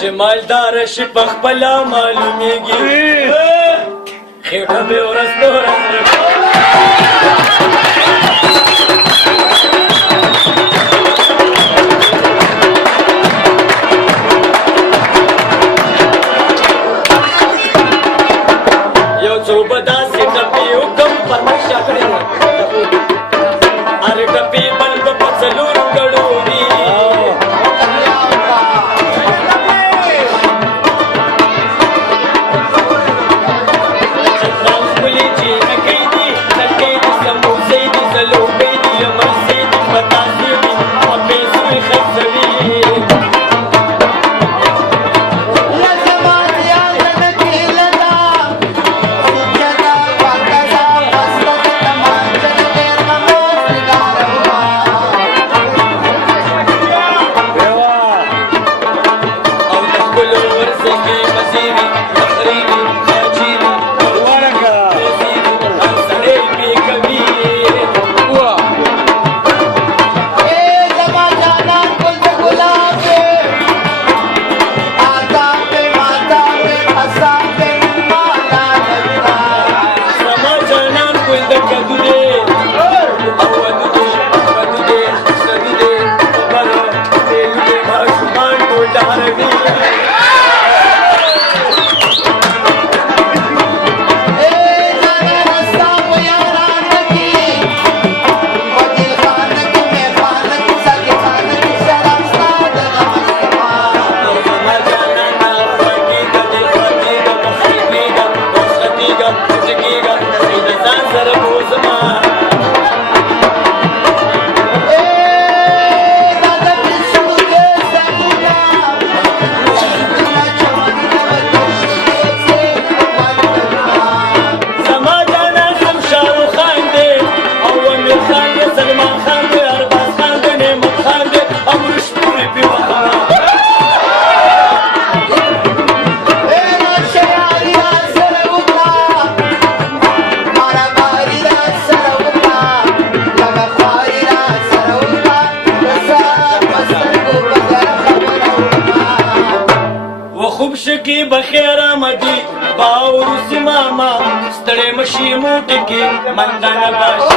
چې مالدار شي په خپله معلومیږي خېټه مې ورځ په ورځ یو څو به داسې ټپې وکړم فرمایشه کړې هر ټپې بل به په څلورو ګړو وي خوب شکی بخیر آمدی باوروسی ماما ستړی مشي موټی کې مندانه باشي